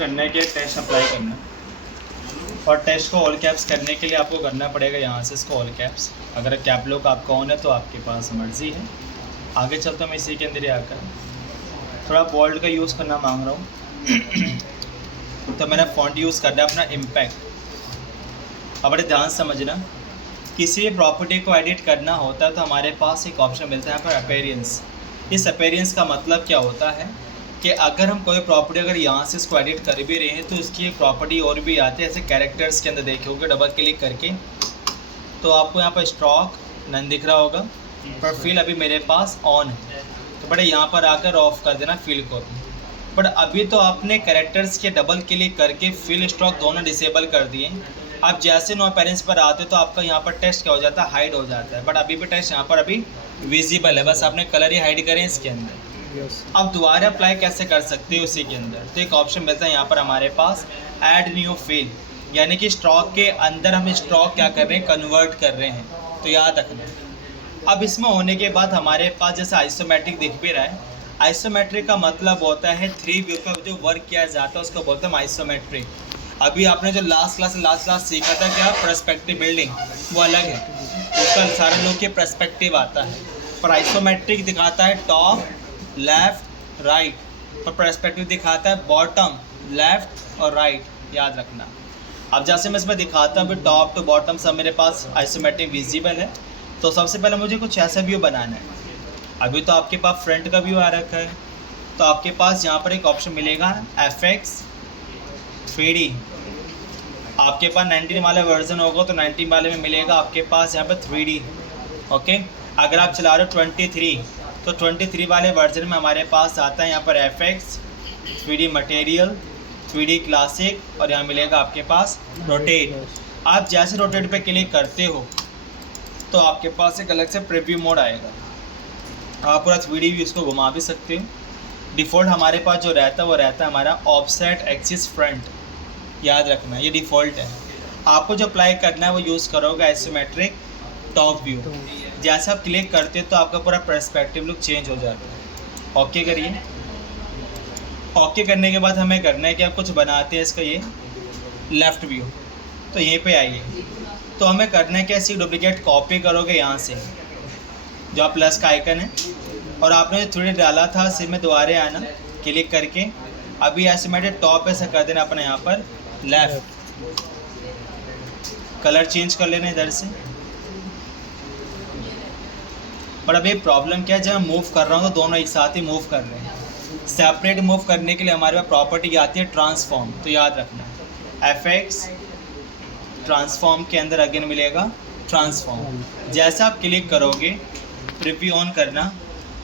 करना है कि टेस्ट अप्लाई करना है, और टेस्ट को ऑल कैप्स करने के लिए आपको करना पड़ेगा यहाँ से इसको ऑल कैप्स। अगर कैप लॉक आपका ऑन है तो आपके पास मर्ज़ी है। आगे चलता मैं इसी के अंदर ही आकर थोड़ा बोल्ड का यूज़ करना मांग रहा हूँ तो मैंने फॉन्ट यूज़ करना है अपना इम्पैक्ट। अब बड़े ध्यान समझना, किसी प्रॉपर्टी को एडिट करना होता है तो हमारे पास एक ऑप्शन मिलता है यहाँ पर अपीयरेंस। इस अपीयरेंस का मतलब क्या होता है कि अगर हम कोई प्रॉपर्टी अगर यहाँ से इसको एडिट कर भी रहे हैं तो इसकी एक प्रॉपर्टी और भी आती है, ऐसे कैरेक्टर्स के अंदर देखे होगे डबल क्लिक करके तो आपको यहाँ पर स्ट्रोक नन दिख रहा होगा, पर फिल अभी मेरे पास ऑन है तो बड़े यहाँ पर आकर ऑफ कर देना फिल को। बट अभी तो आपने कैरेक्टर्स के डबल क्लिक करके फिल स्ट्रोक दोनों डिसेबल कर दिए। आप जैसे नो अपीयरेंस पर आते तो आपका यहाँ पर टेक्स्ट क्या हो जाता है, हाइड हो जाता है। बट अभी भी टेक्स्ट यहाँ पर अभी विजिबल है, बस आपने कलर ही हाइड करें इसके अंदर। अब दोबारा अप्लाई कैसे कर सकते हो उसी के अंदर, तो एक ऑप्शन मिलता है यहाँ पर हमारे पास ऐड न्यू फिल, यानी कि स्ट्रोक के अंदर हम स्ट्रोक क्या कर रहे हैं, कन्वर्ट कर रहे हैं, तो याद रखना। अब इसमें होने के बाद हमारे पास जैसे आइसोमेट्रिक दिख भी रहा है, आइसोमेट्रिक का मतलब होता है 3 व्यू का जो वर्क किया जाता है उसको बोलते हैं आइसोमेट्रिक। अभी आपने जो लास्ट क्लास सीखा था क्या, पर्सपेक्टिव बिल्डिंग, वो अलग है, उसका सारे लोग के पर्सपेक्टिव आता है। पर आइसोमेट्रिक दिखाता है टॉप लेफ़्ट राइट, पर पर्सपेक्टिव दिखाता है बॉटम लेफ़्ट और राइट, याद रखना। अब जैसे मैं इसमें दिखाता हूँ टॉप टू बॉटम सब मेरे पास आइसोमेट्रिक विजिबल है, तो सबसे पहले मुझे कुछ ऐसा व्यू बनाना है। अभी तो आपके पास फ्रंट का व्यू आ रखा है, तो आपके पास यहाँ पर एक ऑप्शन मिलेगा FX 3D। आपके पास 19 वाला वर्जन होगा तो 19 वाले में मिलेगा आपके पास यहाँ पर 3D। ओके, अगर आप चला रहे हो 23 तो 23 वाले वर्जन में हमारे पास आता है यहाँ पर FX 3D material 3D classic और यहाँ मिलेगा आपके पास रोटेट। आप जैसे रोटेट पे क्लिक करते हो तो आपके पास एक अलग से प्रीव्यू मोड आएगा, आप पूरा 3D व्यू इसको घुमा भी सकते हो। डिफ़ॉल्ट हमारे पास जो रहता है वो रहता है हमारा ऑफसेट एक्सिस फ्रंट, याद रखना ये डिफ़ॉल्ट है। आपको जो अप्लाई करना है वो यूज़ करोगे आइसोमेट्रिक टॉप व्यू। जैसे आप क्लिक करते हो तो आपका पूरा पर्सपेक्टिव लुक चेंज हो जाता है। ओके करिए। ओके करने के बाद हमें करना है कि आप कुछ बनाते हैं इसका ये लेफ़्ट व्यू, तो यहीं पे आइए। तो हमें करना है कि ऐसी डुप्लीकेट कॉपी करोगे यहाँ से जो आप प्लस का आइकन है, और आपने जो 3D डाला था सिर्फ में दोबारा आना क्लिक करके, अभी ऐसे टॉप ऐसा कर देना अपना यहाँ पर लेफ़्ट, कलर चेंज कर लेना इधर से। पर अभी प्रॉब्लम क्या है, जब मैं मूव कर रहा हूँ तो दोनों एक साथ ही मूव कर रहे हैं। सेपरेट मूव करने के लिए हमारे पास प्रॉपर्टी आती है ट्रांसफॉर्म, तो याद रखना FX ट्रांसफॉर्म के अंदर अगेन मिलेगा ट्रांसफॉर्म। जैसे आप क्लिक करोगे प्रीव्यू ऑन करना,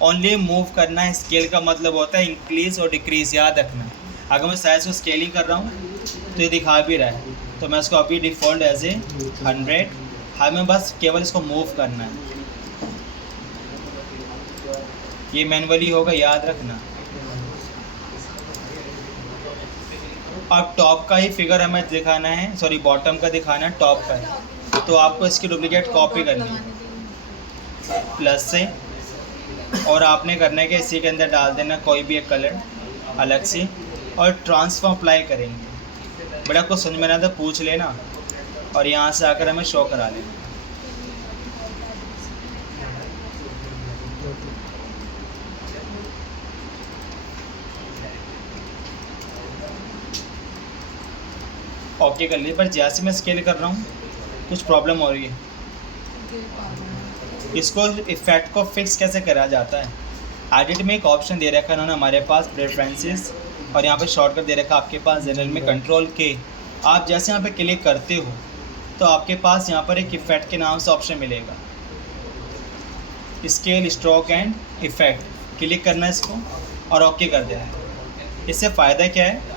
ओनली मूव करना है। स्केल का मतलब होता है इंक्रीज और डिक्रीज, याद रखना। अगर मैं साइज को स्केलिंग कर रहा हूँ तो ये दिखा भी रहा है, तो मैं इसको अभी डिफ़ॉल्ट एज ए 100, हमें बस केवल इसको मूव करना है, ये मैनुअली होगा, याद रखना। अब टॉप का ही फिगर हमें दिखाना है, सॉरी बॉटम का दिखाना है टॉप का, तो आपको इसकी डुप्लीकेट कॉपी करनी है प्लस से, और आपने करना है कि इसी के अंदर डाल देना कोई भी एक कलर अलग से, और ट्रांसफॉर्म अप्लाई करेंगे। बड़ा कुछ समझ में ना तो पूछ लेना, और यहाँ से आकर हमें शो करा लेना। ओके कर लिए, पर जैसे मैं स्केल कर रहा हूँ कुछ प्रॉब्लम हो रही है। इसको इफेक्ट को फिक्स कैसे करा जाता है, एडिट में एक ऑप्शन दे रखा है उन्होंने हमारे पास प्रेफरेंसेस, और यहाँ पे शॉर्टकट दे रखा है आपके पास जनरल में कंट्रोल के। आप जैसे यहाँ पे क्लिक करते हो तो आपके पास यहाँ पर एक इफेक्ट के नाम से ऑप्शन मिलेगा, scale stroke and effect, click करना है इसको और ओके कर देना है। इससे फ़ायदा क्या है,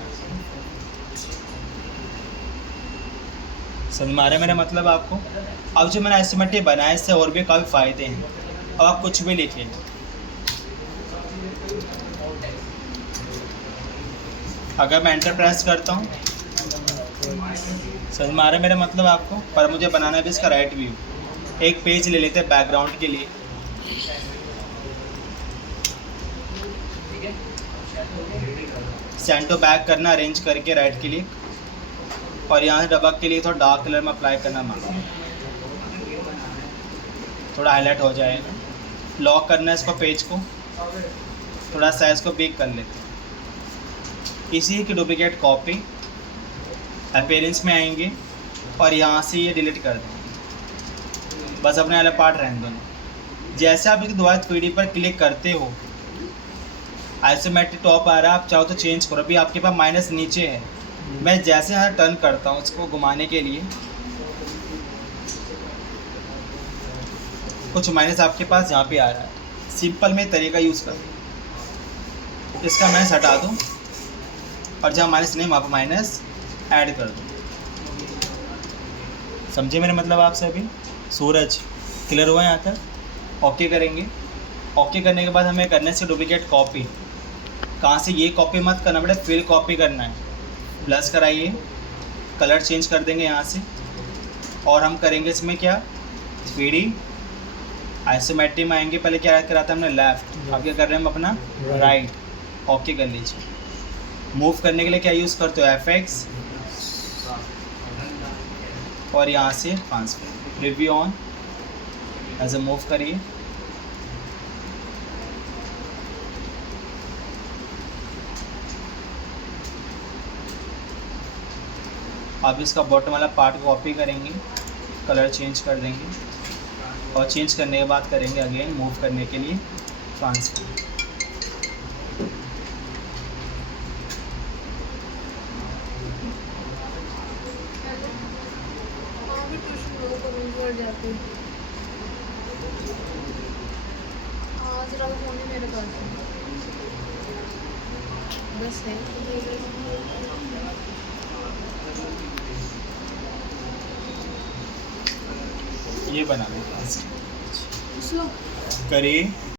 समझ में आ रहा है मेरा मतलब आपको। अब जो मैंने आइसोमेट्रिक बनाया इससे और भी काफ़ी फ़ायदे हैं। अब आप कुछ भी लिखिए, अगर मैं एंटर प्रेस करता हूँ, समझ में आ रहा है मेरा मतलब आपको। पर मुझे बनाना भी इसका राइट व्यू, एक पेज ले लेते हैं बैकग्राउंड के लिए। सेंड टू बैक करना, अरेंज करके राइट क्लिक, और यहाँ से डबक के लिए थोड़ा डार्क कलर में अप्लाई करना मांगा, थोड़ा हाईलाइट हो जाएगा। लॉक करना है इसको, पेज को थोड़ा साइज को बिग कर लेते हैं। इसी की डुप्लीकेट कॉपी अपीयरेंस में आएंगे और यहाँ से ये डिलीट कर दें, बस अपने वाला पार्ट रहने दो। जैसे आप इसके दोबारा 3D पर क्लिक करते हो, आइसोमेट्रिक टॉप आ रहा है, आप चाहो तो चेंज करो। अभी आपके पास माइनस नीचे है, मैं जैसे यहाँ टर्न करता हूँ इसको घुमाने के लिए, कुछ माइनस आपके पास यहाँ पे आ रहा है। सिंपल में तरीका यूज़ करो, इसका माइनस हटा दूँ और जहाँ माइनस नहीं वहाँ पर माइनस ऐड कर दूँ। समझे मेरा मतलब आप सभी? सूरज क्लियर हुआ यहाँ तक? ओके करेंगे। ओके करने के बाद हमें करने से डुप्लीकेट कॉपी, कहाँ से ये कॉपी मत करना बेटा, फिल कॉपी करना है। प्लस कराइए, कलर चेंज कर देंगे यहाँ से, और हम करेंगे इसमें क्या, 3D आइसोमेट्रिक में आएंगे। पहले क्या करा था हमने, लेफ़्ट, अब क्या कर रहे हैं हम अपना राइट। ओके कर लीजिए। मूव करने के लिए क्या यूज़ करते हो, FX, और यहाँ से ट्रांसफर, रिव्यू ऑन, ऐसे मूव करिए। अब इसका बॉटम वाला पार्ट कॉपी करेंगे, कलर चेंज कर देंगे, और चेंज करने के बाद करेंगे अगेन मूव करने के लिए ट्रांसफर। मेरे पास बस है। ये बना करिए।